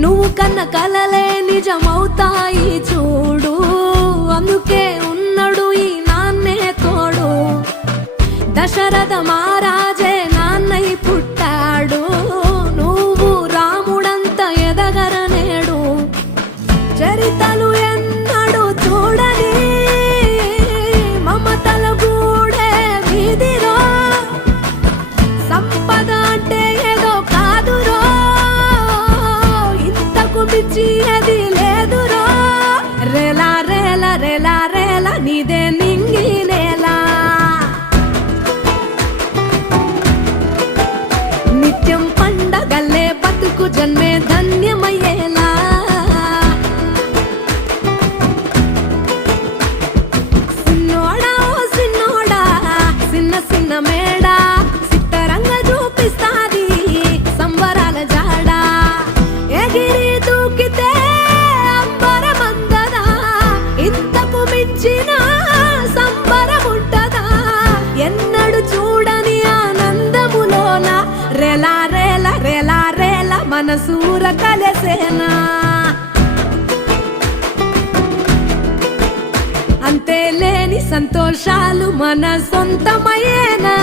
నువ్వు కన్న కలలే నిజమవుతాయి చూడు, అందుకే ఉన్నాడు ఈ నాన్నే తోడు. దశరథ మహారాజే నాన్నై పుట్టాడు, నువ్వు రాముడంత ఎదగరనేడు. చరితలు ఎన్నడు చూడని మమతల గూడే వీధిలో, సంపద అంటే ఏదో కాదురో, ఇంతకు మించి అది లేదురో. రేలా రేలా రేలా రేలా నీదే నింగి నేలా, నిత్యం పండగల్లే బతుకు జన్మే ధన్యమయ్యేలా. సిన్నోడా ఓ సిన్నోడా సిన్న సిన్న మేడా, సిత్తరంగా చూపిస్తాది సంబరాల జాడా. ఎగిరి దూకితే అంబరమందదా, ఇంతకు మించిన సంబరముంటదా. ఎన్నడు చూడని ఆనందములోన రేలా రేలా రేలా రేలా మనసూర కలసేనా. అంతే లేని సంతోషాలు మన సొంతమయ్యేనా.